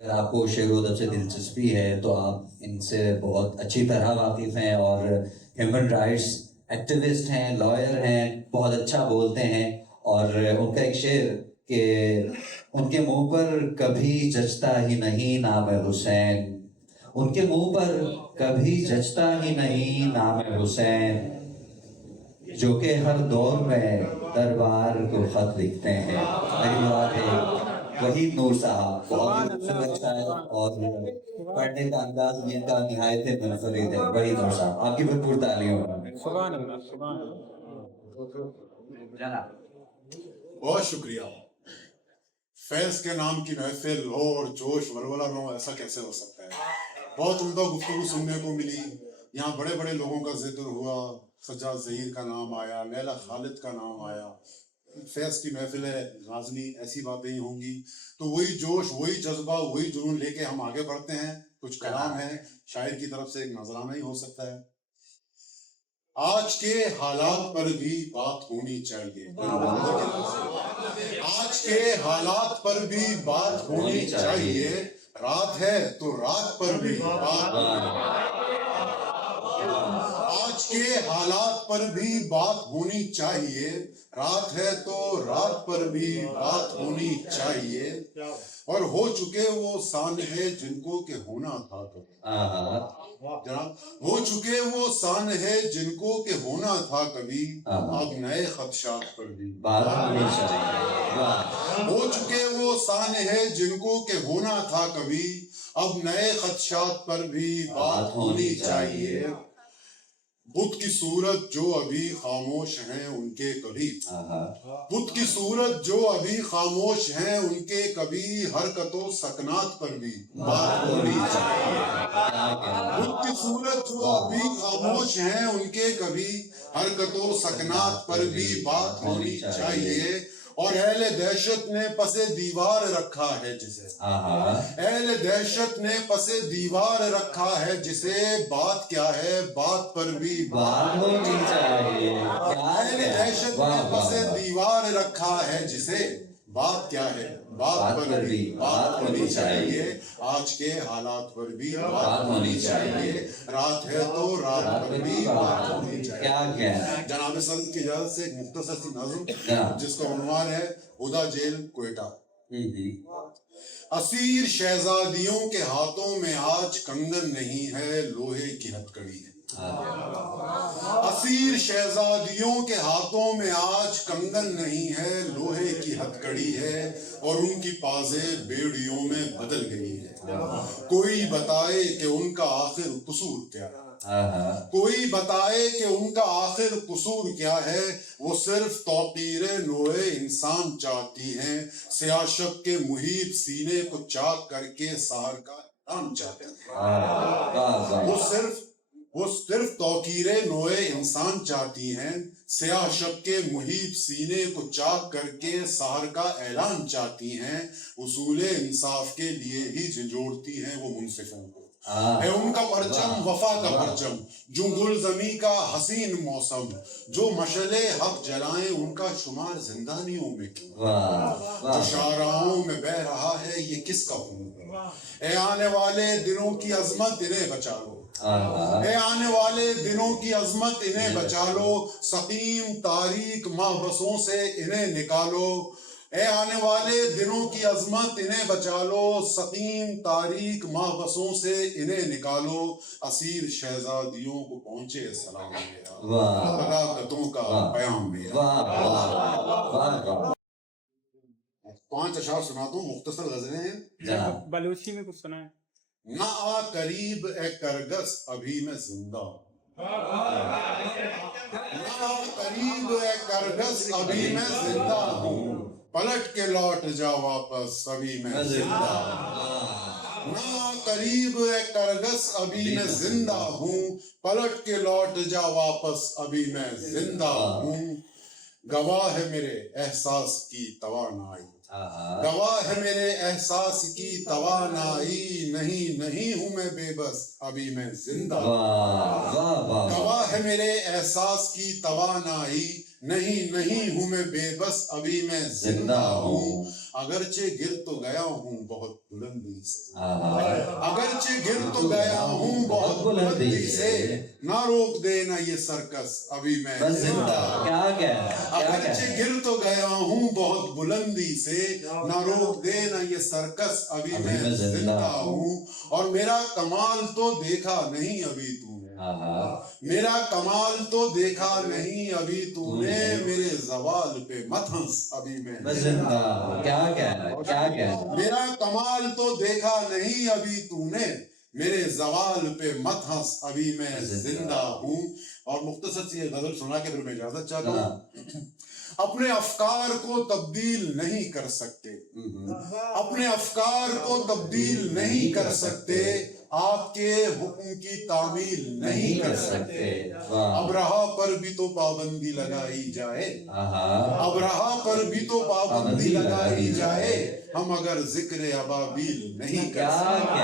اگر آپ کو شعر و ادب سے دلچسپی ہے تو آپ ان سے بہت اچھی طرح واقف ہیں، اور ہیومن رائٹس ایکٹیوسٹ ہیں، لائر ہیں، بہت اچھا بولتے ہیں. اور ان کا ایک شعر کہ ان کے منہ پر کبھی جچتا ہی نہیں نام حسین، ان کے منہ پر کبھی جچتا ہی نہیں نام حسین، جو کہ ہر دور میں دربار کو خط لکھتے ہیں. میری بات ہے وحید نور صاحب، بہت ہی خوبصورت شاعر، اور پڑھنے کا انداز بھی ان کا نہایت منفرد ہے. وحید نور صاحب، آپ کی بھرپور تعلیم ہو. سبحان اللہ، سبحان اللہ. جناب بہت شکریہ. فیض کے نام کی محفل ہو اور جوش ولولہ نہ ہو، ایسا کیسے ہو سکتا ہے؟ بہت عمدہ گفتگو سننے کو ملی. یہاں بڑے بڑے لوگوں کا ذکر ہوا، سجاد ظہیر کا نام آیا، لیلا خالد کا نام آیا. فیض کی محفل ہے نازنی، ایسی باتیں ہی ہوں گی. تو وہی جوش، وہی جذبہ، وہی جنون لے کے ہم آگے بڑھتے ہیں. کچھ کلام ہے شاعر کی طرف سے، ایک نذرانہ ہی ہو سکتا ہے. آج کے حالات پر بھی بات ہونی چاہیے. آج کے حالات پر بھی بات ہونی چاہیے. رات ہے تو رات پر بھی بات. آج کے حالات پر بھی بات ہونی چاہیے. رات ہے تو رات پر بھی بات ہونی چاہیے. اور ہو چکے وہ سانحے جن کو کہ ہونا تھا کبھی. جناب، ہو چکے وہ سانحے جن کو کہ ہونا تھا کبھی. اب نئے خدشات پر بھی بات ہونی چاہیے. ہو چکے وہ سانحے جن کو کہ ہونا تھا کبھی. اب نئے خدشات پر بھی بات ہونی چاہیے. بت کی صورت جو ابھی خاموش ہیں ان کے کبھی. بت کی صورت جو ابھی خاموش ہیں ان کے کبھی. حرکت و سکنات پر بھی بات ہونی چاہیے. بت کی صورت جو ابھی خاموش ہیں ان کے کبھی. حرکت و سکنات پر بھی بات ہونی چاہیے. اور اہل دہشت نے پس دیوار رکھا ہے جسے. اہل دہشت نے پس دیوار رکھا ہے جسے. بات کیا ہے بات پر بھی بات ہونی چاہیے. اہل دہشت نے پس دیوار رکھا ہے جسے. بات کیا ہے بات پر بھی بات ہونی چاہیے. آج کے حالات پر بھی بات ہونی چاہیے. رات ہے تو رات پر بھی بات ہونی چاہیے. جناب صدر کی اجازت سے ایک مختصر سی نظم جس کا عنوان ہے ہدا جیل کوئٹہ. اسیر شہزادیوں کے ہاتھوں میں آج کنگن نہیں ہے، لوہے کی ہتھکڑی ہے. اسیر شہزادیوں کے ہاتھوں میں آج کنگن نہیں ہے، لوہے کی ہتھکڑی ہے. اور ان کی پازیں بیڑیوں میں بدل گئی ہے. کوئی بتائے کہ ان کا آخر قصور کیا ہے. کوئی بتائے کہ ان کا آخر قصور کیا ہے. وہ صرف توقیر نوع انسان چاہتی ہیں. سیاہ شب کے محیط سینے کو چاک کر کے سحر کا اعلان چاہتے ہیں. وہ صرف توقیر نوع انسان چاہتی ہیں. سیاہ شب کے محیط سینے کو چاک کر کے سحر کا اعلان چاہتی ہیں. اصول انصاف کے لیے ہی جھنجھوڑتی ہیں وہ منصفوں کو. ہے ان کا پرچم وفا کا پرچم، جو گلزمی کا حسین موسم. جو مشعل حق جلائیں ان کا شمار زندانیوں میں کیوں. جو شاہراہوں میں بہہ رہا ہے یہ کس کا خون. اے آنے والے دنوں کی عظمت انہیں بچا لو. اے آنے والے دنوں کی عظمت انہیں بچا لو. سقیم تاریک محبسوں سے انہیں نکالو. اے آنے والے دنوں کی عظمت انہیں بچا لو. سقیم تاریک محبسوں سے انہیں نکالو. اسیر شہزادیوں کو پہنچے سلام میرا، ہلاکتوں کا پیام میرا. 5 اشعار سناتا ہوں، مختصر غزلیں ہیں. بلوچی میں کچھ سنا ہے. نہ آ قریب اے کرگس ابھی میں زندہ ہوں. نہ آ قریب اے کرگس ابھی میں زندہ ہوں. پلٹ کے لوٹ جا واپس ابھی میں زندہ ہوں. نہ آ قریب اے کرگس ابھی میں زندہ ہوں. پلٹ کے لوٹ جا واپس ابھی میں زندہ ہوں. گواہ ہے میرے احساس کی توانائی. گواہ ہے میرے احساس کی توانائی. نہیں ہوں میں بے بس ابھی میں زندہ ہوں. گواہ ہے میرے احساس کی توانائی. نہیں ہوں میں بے بس ابھی میں زندہ ہوں. अगरचे गिर तो गया हूँ बहुत बुलंदी से, हाँ, अगरचे गिर तो गया हूँ बहुत बुलंदी से, ना रोक देना ये सर्कस अभी मैं बस जिंदा। क्या कहना, क्या अगरचे कहना। गिर तो गया हूँ बहुत बुलंदी से, ना रोक देना ये सर्कस अभी मैं जिंदा हूँ, और मेरा कमाल तो देखा नहीं अभी तूने, हाँ, मेरा कमाल तो देखा नहीं अभी तूने, मेरे जवाल पे मत हंस अभी मैं बस जिंदा। क्या कहना, क्या कहना। मेरा कमाल तो देखा नहीं अभी तूने, मेरे जवाल पे मत हंस अभी मैं जिंदा हूँ। और मुख्तसर सी ये गजल सुना के फिर मैं इजाजत चाहता हूँ। अपने अफकार को तब्दील नहीं कर सकते, अपने अफकार को तब्दील नहीं कर सकते, आपके हुक्म की तामील नहीं कर सकते। अबरहा पर भी तो पाबंदी लगाई जाए, अबरहा पर भी तो पाबंदी लगाई जाए, हम अगर जिक्र अबाबील नहीं कर सकते,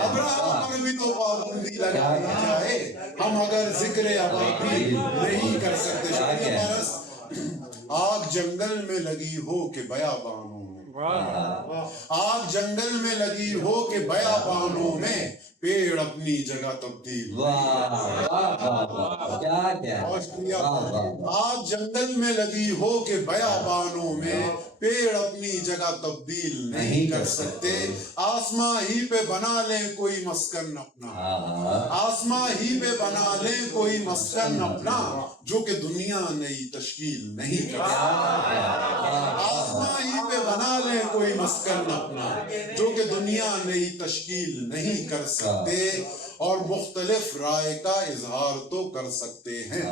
अबरहा पर भी तो पाबंदी लगाई जाए, हम अगर जिक्र अबाबील नहीं कर सकते। शुक्रिया पारस। आग जंगल में लगी हो के बयाबानों में, आग जंगल में लगी हो के बयाबानों में, पेड़ अपनी जगह तब्दील। आग जंगल में लगी हो के बयाबानों में, पेड़ अपनी जगह तब्दील नहीं कर सकते। आसमां ही पे बना ले कोई मस्कन अपना, आसमां ही पे बना ले कोई मस्कन अपना, जो कि दुनिया नई तश्कील नहीं कर सकती। आसमां ही पे बना ले कोई मस्कन अपना, जो कि दुनिया नई तश्कील नहीं कर सकते। और मुख्तलिफ राय का इजहार तो कर सकते हैं,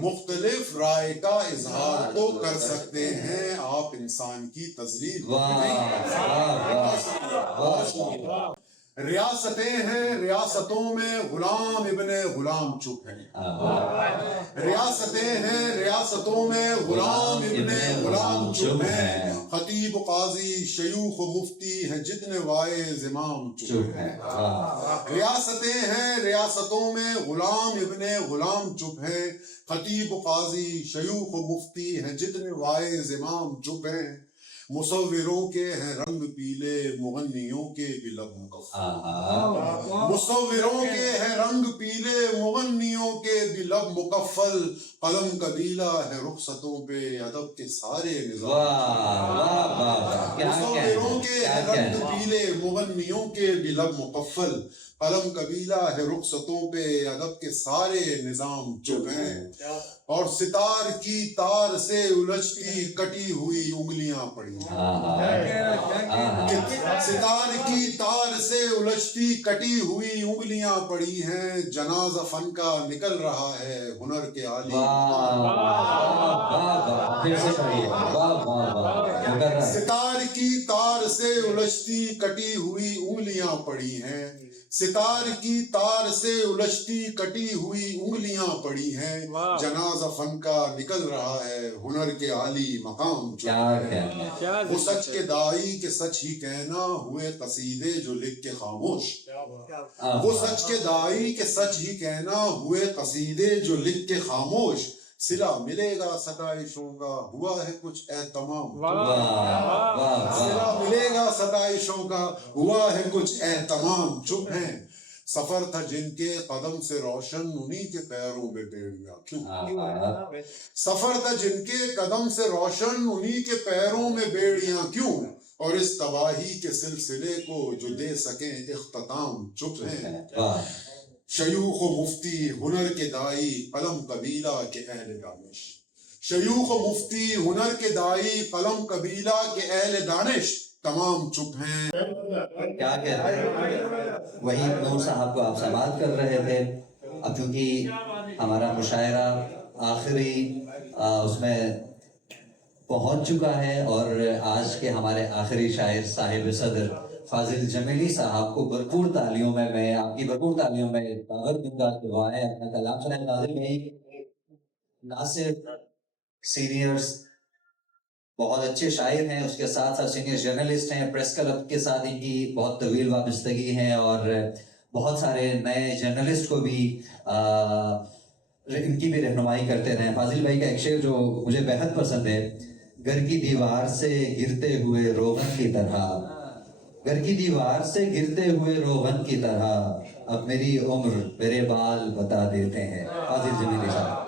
मुख्तलिफ राय का इजहार तो कर सकते हैं, आप इंसान की तजलील नहीं कर सकते। रियासतें हैं, रियासतों में गुलाम इब्ने गुलाम चुप है, रियासतें हैं, रियासतों में गुलाम इब्ने गुलाम चुप है, खतीब काजी शयूख मुफ्ती हैं जितने वाइज इमाम चुप है। रियासतें हैं, रियासतों में गुलाम इब्ने गुलाम चुप है, खतीब काजी शयूख मुफ्ती हैं जितने वाइज इमाम चुप है। मुसव्विरों के हैं रंग पीले, मुगन्नियों के भी लब मुकफ्फल, मुसव्विरों के हैं रंग पीले, मुगन्नियों के भी लब मुकफ्फल, कलम कबीला है रुखसतों पे अदब के सारे निज़ाम। मुसव्विरों के हैं रंग पीले, मुगन्नियों के भी लब मुकफ्फल, कलम कबीला है रुखसतों पे अदब के सारे निज़ाम चुप हैं। और सितार की तार से उलझती कटी हुई उंगलियां पड़ी, सितार की तार से उलझती कटी हुई उंगलियां पड़ी हैं, जनाजा फन का निकल रहा है हुनर के आली। सितार की तार से उलझती कटी हुई उंगलियां पड़ी हैं, सितार की तार से उलझती कटी हुई उंगलियां पड़ी हैं, जनाजा फन का निकल रहा है हुनर के आली मकाम। वो सच के दाई के सच ही कहना हुए कसीदे जो लिख के खामोश, वो सच के दाई के सच ही कहना हुए कसीदे जो लिख के खामोश, सिला मिलेगा सताइशों का हुआ है कुछ एहतमाम, सिला मिलेगा सताइशों का हुआ है कुछ एहतमाम चुप हैं। सफर था जिनके कदम से रोशन उन्हीं के पैरों में बेड़ियां क्यों, सफर था जिनके कदम से रोशन उन्हीं के पैरों में बेड़ियां क्यों, और इस तबाही के सिलसिले को जो दे सके इख्तिताम चुप हैं। शयूख मुफ्ती हुनर के दाई कलम कबीला के अहले दानिश, शयूख मुफ्ती हुनर के दाई कलम कबीला के अहले दानिश तमाम चुप हैं। क्या कह रहे हैं, वही नूर साहब को आप समाअत कर रहे थे। अब चूंकि हमारा मुशायरा आखिरी उसमें पहुंच चुका है और आज के हमारे आखिरी शायर साहिब सदर फाजिल जमीली साहब को भरपूर तालियों में मैं आपकी भरपूर तालियों में दावत दूंगा कि वो आए अपना कलाम सुनाएं। नाज़िम भाई ना सिर्फ सीनियर्स बहुत अच्छे शायर हैं, उसके साथ साथ सीनियर जर्नलिस्ट हैं, प्रेस क्लब के साथ इनकी बहुत तवील वाबस्तगी है और बहुत सारे नए जर्नलिस्ट को भी इनकी भी रहनुमाई करते रहे। फाजिल भाई का एक शेर जो मुझे बेहद पसंद है, घर की दीवार से गिरते हुए रोगन की तरह, घर की दीवार से गिरते हुए रोगन की तरह, अब मेरी उम्र मेरे बाल बता देते हैं। फाजिल जमीली साहब।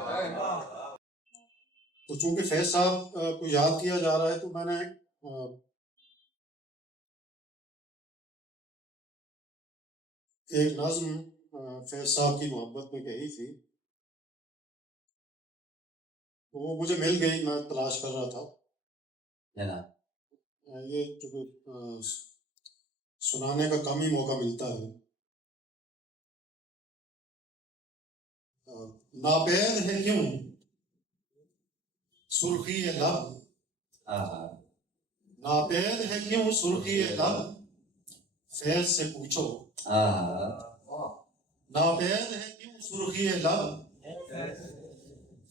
तो चूंकि फैज साहब को याद किया जा रहा है तो मैंने एक नज़्म फैज साहब की मोहब्बत में कही थी, तो वो मुझे मिल गई, मैं तलाश कर रहा था। जनाब। ये चूंकि सुनाने का कम ही मौका मिलता है। नापैद है क्यों सुर्खी लब, नापैद है क्यों सुर्खी लब, फैज से पूछो। नापैद है क्यों सुर्खी लब,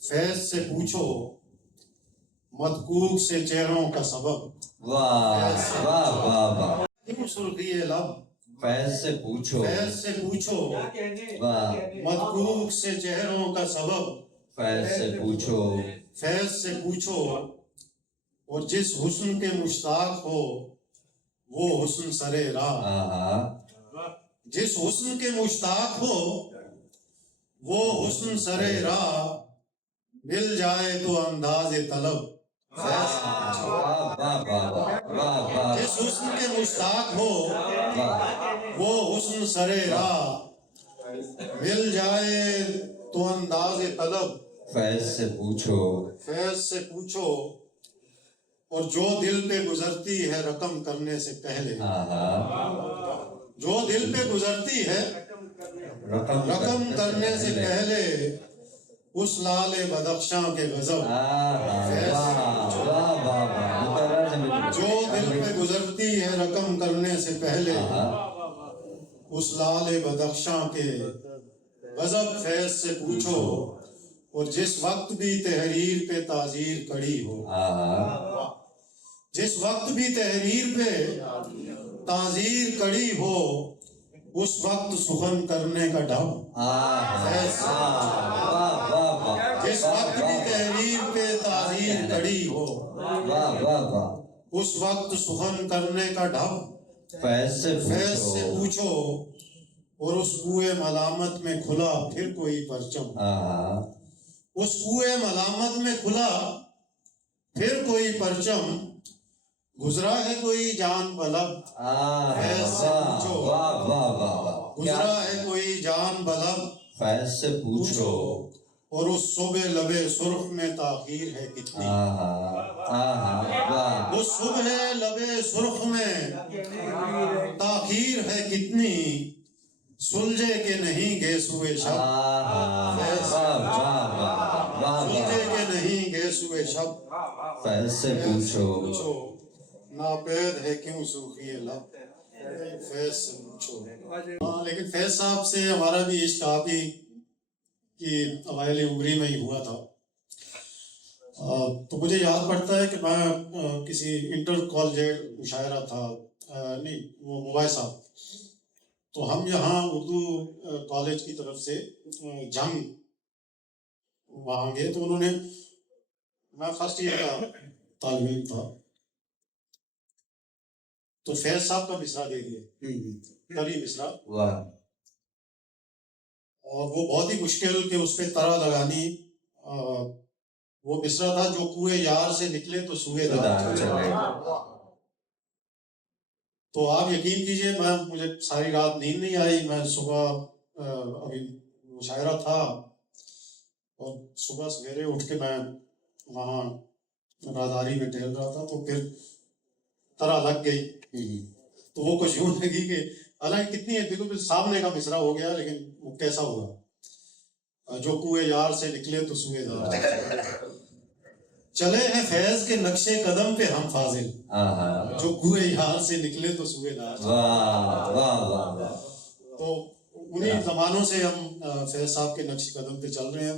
फैज से पूछो, मदकूक से चेहरों का सबब। वाह वाह वाह वाह। क्यों सुर्खी लब, फैज से पूछो, फैज से पूछो, वाह, मदकूक से चेहरों का सबब। फैज से पूछो, फैज से पूछो, और जिस हुस्न के मुश्ताक हो वो हुस्न सरे राह। जिस हुस्न के मुश्ताक हो वो हुस्न सरे राह, मिल जाए तो अंदाज़े तलब। वाह वाह वाह वाह वाह, जिस हुस्न के मुश्ताक हो वाह, वो हुस्न सरे राह, मिल जाए तो अंदाज़े तलब। फैज से पूछो, फैज से पूछो, और जो दिल पे गुजरती है रकम करने से पहले, जो दिल पे गुजरती है रकम करने से पहले, उस लाले बदख्शां के गजब। जो दिल पे गुजरती है रकम करने से पहले, उस लाले बदख्शां के गजब। फैज से पूछो, और जिस वक्त भी तहरीर पे ताजीर कड़ी हो, जिस वक्त भी तहरीर पे ताजीर कड़ी हो, उस वक्त सुखन करने का ढब। जिस वक्त भी तहरीर पे ताजीर कड़ी हो, उस वक्त सुखन करने का ढब। फैज से पूछो, और उस कुएं मलामत में खुला फिर कोई परचम। उस कुएं मलामत में खुला फिर कोई परचम, गुजरा है कोई जान बलब। फैज से पूछो, गुजरा है कोई जान बलब। फैज से पूछो, और उस सुबह लबे सुर्ख में ताखीर है कितनी। उस सुबह लबे सुर्ख में ताखीर है कितनी, सुलझे के नहीं गेसुए शब। सुलझे के नहीं गेसुए शब। फैज से पूछो, नापैद है क्यों सुर्खी लब, फैज से पूछो। हाँ, लेकिन फैज साहब से हमारा भी इश्क आप ही की अवाइल उमरी में ही हुआ था। तो मुझे याद पड़ता है कि मैं किसी इंटर कॉलेज मुशायरा था, नहीं वो मुबाई साहब, तो हम यहाँ उर्दू कॉलेज की तरफ से जंग वहाँ गए, तो उन्होंने, मैं फर्स्ट ईयर का तालिब इल्म था, तो फैज साहब का मिसरा दे दिए, करी मिसरा, और वो बहुत ही मुश्किल कि उस पर तरह लगानी। वो मिसरा था, जो कुएं यार से निकले तो सूएदार चले। तो आप यकीन कीजिए, मुझे सारी रात नींद नहीं आई। मैं सुबह अभी मुशायरा था, और सुबह सवेरे उठ के मैं वहाँ राहदारी में टहल रहा था, तो फिर तरह लग गई। तो वो कुछ यूं लगी कि हालांकि कितनी है, बिल्कुल सामने का मिसरा हो गया, लेकिन वो कैसा हुआ, जो कुएं यार से निकले तो सूएदार चले हैं फैज के नक्शे कदम पे हम फाजिल, जो कुएं यार से निकले तो सूएदार। तो उन्हीं जमानों से हम फैज साहब के नक्शे कदम पे चल रहे हैं।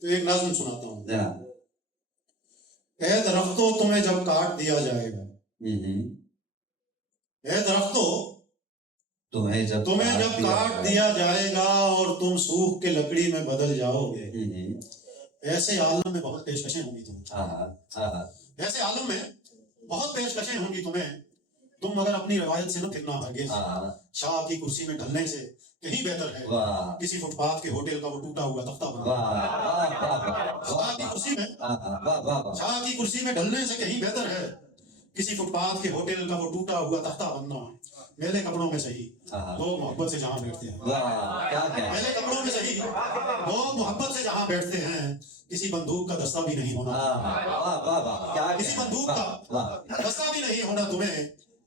तो एक नज़्म सुनाता हूँ। ऐ दरख्तों तुम्हें जब काट दिया जाएगा, ऐ दरख्तों तुम्हें जब काट दिया जाएगा और तुम सूख के लकड़ी में बदल जाओगे, ऐसे आलम में बहुत पेशकशें होंगी तुम्हें। ऐसे आलम में बहुत पेशकशें होंगी तुम्हें, तुम मगर अपनी रवायत से न फिरना हरगिज़। शाह की कुर्सी में ढलने से कहीं बेहतर है वाह किसी फुटपाथ के होटल का वो टूटा हुआ तख्ता बना। वाह वाह वाह शाह की कुर्सी में वाह वाह शाह की कुर्सी में ढलने से कहीं बेहतर है किसी फुटपाथ के होटल का वो टूटा हुआ तख्ता बनना। मेले कपड़ों में सही लोग मोहब्बत से जहाँ बैठते हैं, वाह क्या क्या मेले कपड़ों में सही लोग मोहब्बत से जहाँ बैठते हैं, किसी बंदूक का दस्ता भी नहीं होना। वाह वाह वाह क्या किसी बंदूक का दस्ता भी नहीं होना तुम्हें,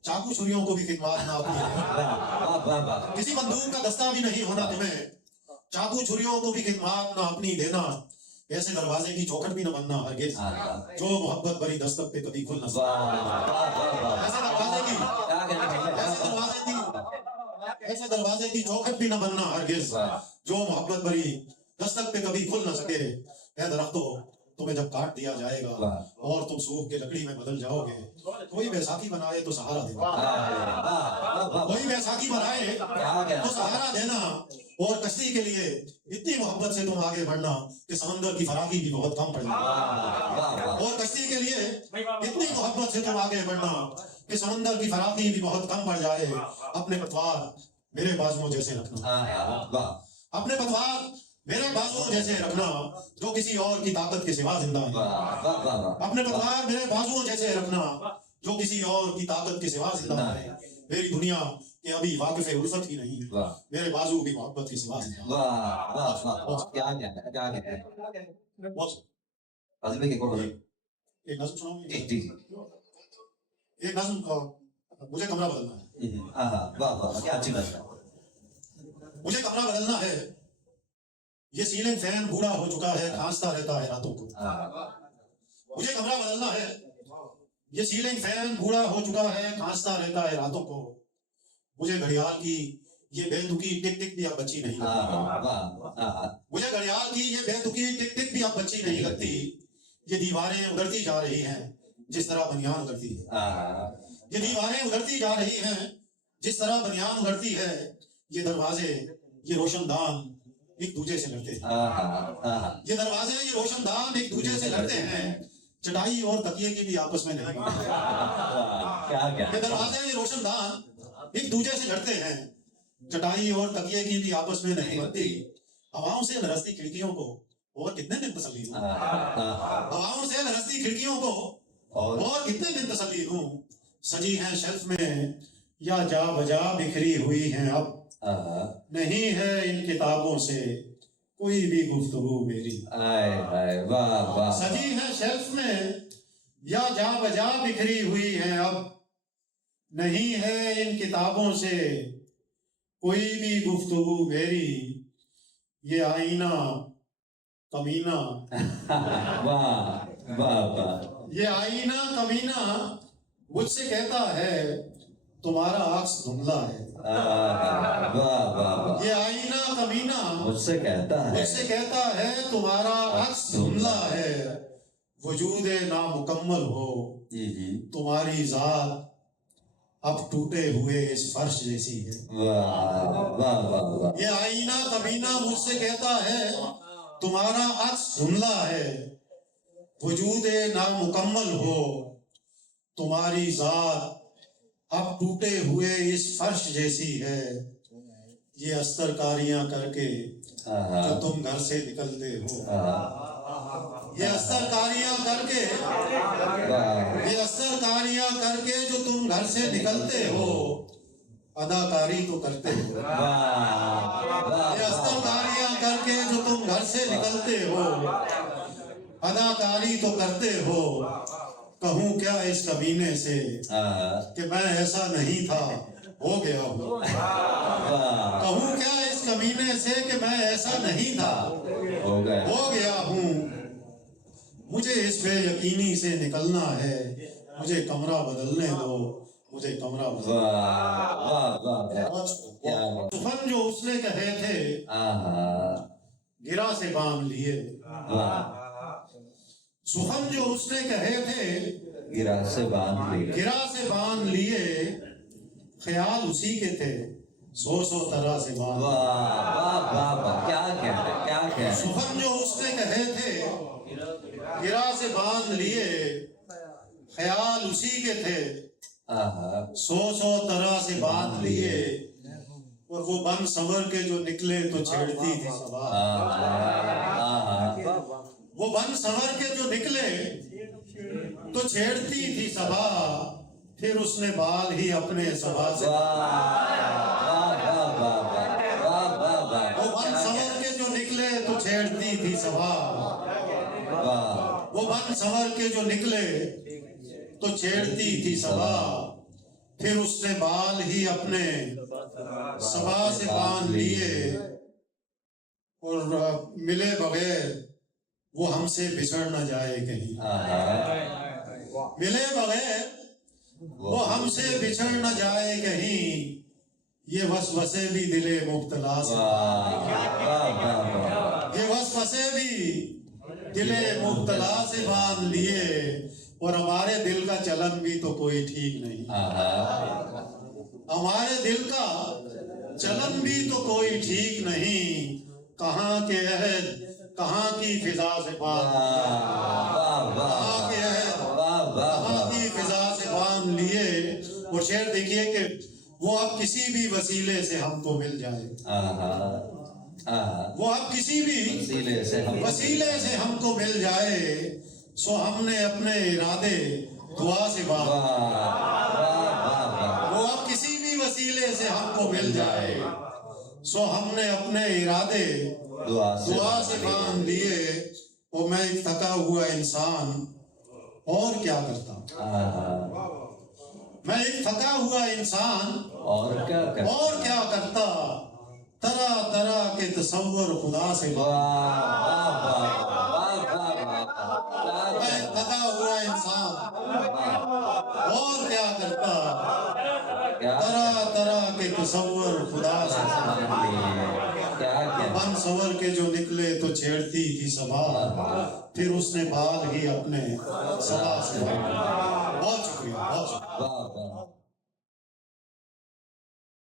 चाकू छुरियों को भी खिदमत ना अपनी है। वाह वाह वाह किसी बंदूक का दस्ता भी नहीं होना तुम्हें, चाकू छुरियों को भी खिदमत ना अपनी देना। ऐसे दरवाजे की चौखट भी न बनना हरगिज़ जो मोहब्बत भरी दस्तक पे कभी खुल न सके। ऐसे दरवाजे की चौखट भी न बनना हरगिज़ जो मोहब्बत भरी दस्तक पे कभी खुल न सके। ऐ दरख्तों, तुम्हें जब काट दिया जाएगा और तुम सूख के लकड़ी में बदल जाओगे, कोई बैसाखी बनाए तो सहारा देना। कोई बैसाखी बनाए तो सहारा देना। और कश्ती के लिए इतनी मोहब्बत से तुम आगे बढ़ना कि समंदर की फराकी भी बहुत कम पड़ जाए। और कश्ती के लिए इतनी मोहब्बत से तुम आगे बढ़ना कि समंदर की फराकी भी बहुत कम पड़ जाए। अपने पतवार मेरे बाजुओं जैसे रखना, अपने पतवार मेरे बाजुओं जैसे रखना जो किसी और की ताकत के सिवा जिंदा है। अपने पतवार मेरे बाजुओं जैसे रखना जो किसी और की ताकत के सिवा जिंदा है। मेरी दुनिया के अभी वाकिफ उल्फत ही नहीं है, मेरे बाजू भी मोहब्बत के सिवा जिंदा है। वाह वाह वाह क्या क्या एक नज़्म सुनाऊं? जी एक नज़्म, मुझे कमरा बदलना है। वाह वाह क्या अच्छी बात है। मुझे कमरा बदलना है, ये सीलिंग फैन बूढ़ा हो चुका है, खांसता रहता है रातों को। मुझे कमरा बदलना है, ये सीलिंग फैन बूढ़ा हो चुका है, खांसता रहता है रातों को। मुझे घड़ियाल की ये बेतुकी टिक टिक भी अब बच्ची नहीं लगती। मुझे घड़ियाल की ये बेतुकी टिक टिक भी अब बच्ची नहीं लगती। ये दीवारें उधरती जा रही हैं जिस तरह बनियान उधरती है। ये दीवारें उधरती जा रही हैं जिस तरह बनियान उधरती है। ये दरवाजे ये रोशनदान एक दूसरे से लड़ते हैं। ये दरवाजे ये रोशनदान एक दूसरे से लड़ते हैं। चटाई और तकिए की भी आपस में नहीं। ये दरवाजे ये रोशनदान एक दूसरे से लड़ते हैं। चटाई और तकिए की भी आपस में नहीं बनती। हवाओं से लरसती खिड़कियों को और कितने दिन तसल्ली दूं। हवाओं से लरसती खिड़कियों को और कितने दिन तसल्ली दूं। सजी हैं शेल्फ में या जा बजा बिखरी हुई हैं अब, नहीं है इन किताबों से कोई भी गुफ्तगू मेरी। वाह वाह सजी है शेल्फ में या जा बजा बिखरी हुई है अब, नहीं है इन किताबों से कोई भी गुफ्तगू मेरी। ये आईना कमीना वाह वाह वाह ये आईना कमीना मुझसे कहता है तुम्हारा अक्स धुंधला है। वाह वाह ये आईना कमीना मुझसे कहता है तुम्हारा अक्स धुंधला है। वजूद नामुकम्मल हो तुम्हारी जात अब टूटे हुए इस फर्श जैसी है। वाह वाह वाह ये आईना कमीना मुझसे कहता है तुम्हारा अक्स धुंधला है। वजूद नामुकम्मल हो तुम्हारी जात अब टूटे हुए इस फर्श जैसी है। ये अस्तरकारियां करके जो तुम घर से निकलते हो, ये अस्तरकारियां करके जो तुम घर से निकलते हो, अदाकारी तो करते हो। ये अस्तरकारियां करके जो तुम घर से निकलते हो, अदाकारी तो करते हो। कहूँ क्या इस कमीने से कि मैं ऐसा नहीं था हो गया हूँ। कहूँ क्या इस कमीने से कि मैं ऐसा नहीं था हो गया हूँ। मुझे इस बेयकीनी से निकलना है, मुझे कमरा बदलने दो, मुझे कमरा सुखन जो उसने कहे थे गिरा से बांध लिए। सुखन जो उसने कहे थे गिरा से बांध लिए। ख्याल उसी के थे सौ तरह से बांध। वाह क्या सुखन जो उसने कहे थे गिरा से बांध लिए। ख्याल उसी के थे, आहा, सौ सौ तरह से बांध लिए, और वो बन संवर के जो निकले तो छेड़ती थी सबा। आहा, वो बन संवर के जो निकले तो छेड़ती थी सबा, फिर उसने बाल ही अपने सबा से। वो बन संवर के जो निकले तो छेड़ती थी सबा, वो बन संवर के जो निकले तो छेड़ती थी सबा, फिर उसने बाल ही अपने सबा से बांध लिए, और मिले बगैर वो हमसे बिछड़ न जाए कहीं। मिले बगैर वो हमसे बिछड़ न जाए कहीं, ये वसवसे भी दिले मुब्तला से, ये वसवसे भी दिले मुब्तला से बांध लिए, और हमारे दिल का चलन भी तो कोई ठीक नहीं। हमारे दिल का चलन भी तो कोई ठीक नहीं, कहाँ के अहद कहाँ की फिजा से बांध, कहाँ के अहद कहाँ की फिजा से बांध लिए। और शेर देखिए कि वो अब किसी भी वसीले से हमको मिल जाए, वो अब किसी भी वसीले से हमको मिल जाए, सो हमने अपने इरादे दुआ से बांध। वो अब किसी भी वसीले से हमको मिल जाए, सो हमने अपने इरादे दुआ से बांध लिए। वो मैं एक थका हुआ इंसान और क्या करता, मैं एक थका हुआ इंसान और क्या करता, तरह तरह के तसव्वुर खुदा से। मैं थका हुआ इंसान और क्या करता, तरह तरह के तसव्वुर खुदा से। बन संवर के जो निकले तो छेड़ती थी सबा, फिर उसने बाल ही अपने सबा से। बहुत शुक्रिया।